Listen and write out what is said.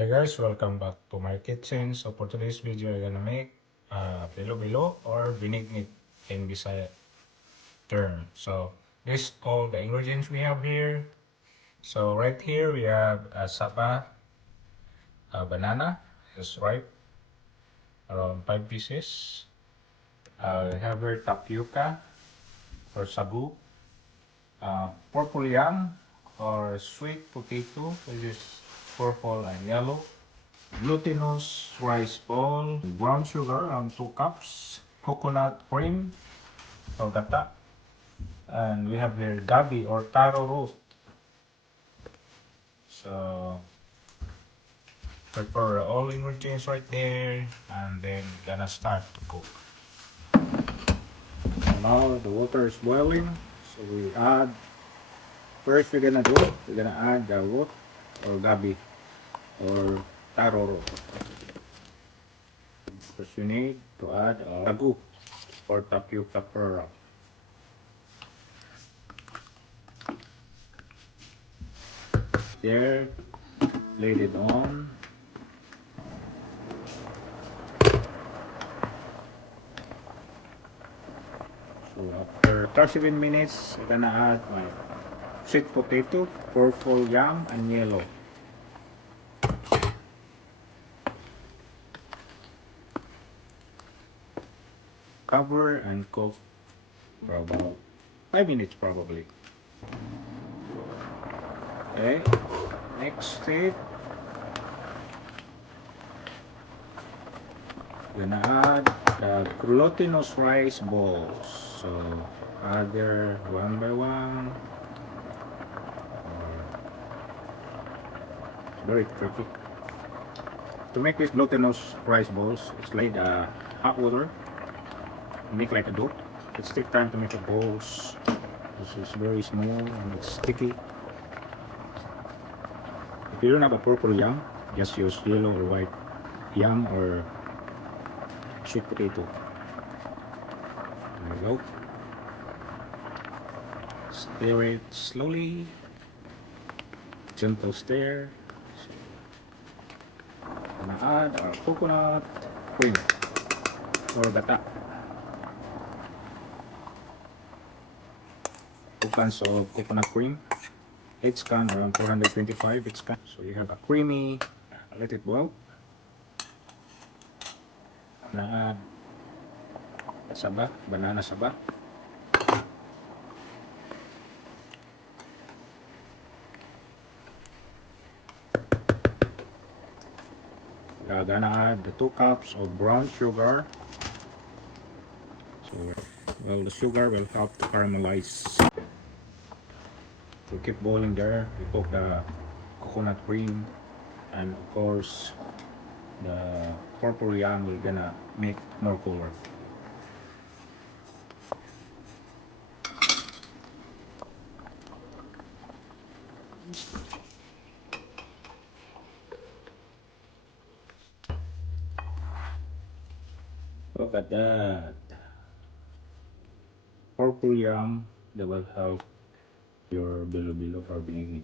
Hey guys, welcome back to my kitchen. So for today's video, I'm gonna make Belo or Binignit in Bisaya term. So this all the ingredients we have here. So right here we have saba, banana, just ripe, around 5 pieces. We have here tapioca or sagu, purple yam or sweet potato, which is purple and yellow. Glutinous rice ball, brown sugar around 2 cups, coconut cream or gata, and we have here gabi or taro root. So prepare all ingredients right there and then gonna start to cook. Now the water is boiling, so we add, first we're gonna add the root or gabi or taro root. First you need to add sagu or tapioca pearl. There, laid it on. So after 37 minutes, I'm gonna add my sweet potato, purple yam, and yellow. Cover and cook for about 5 minutes probably. Okay, next step, gonna add the glutinous rice balls. So add there one by one. Very tricky. To make these glutinous rice balls, it's like hot water. Make like a dough. It takes time to make the balls. This is very small and it's sticky. If you don't have a purple yam, just use yellow or white yam or sweet potato. There we go. Stir it slowly. Gentle stir. Gonna add our coconut cream or gata. 2 cans of coconut cream. Each can around 425 each can. So you have a creamy, let it boil. Gonna add saba, banana saba. Gonna add the 2 cups of brown sugar. So, well, the sugar will help to caramelize. To keep boiling there, we cook the coconut cream, and of course, the purple yam will gonna make more color. Look at that. Purple yam that will help your bilo or binignit.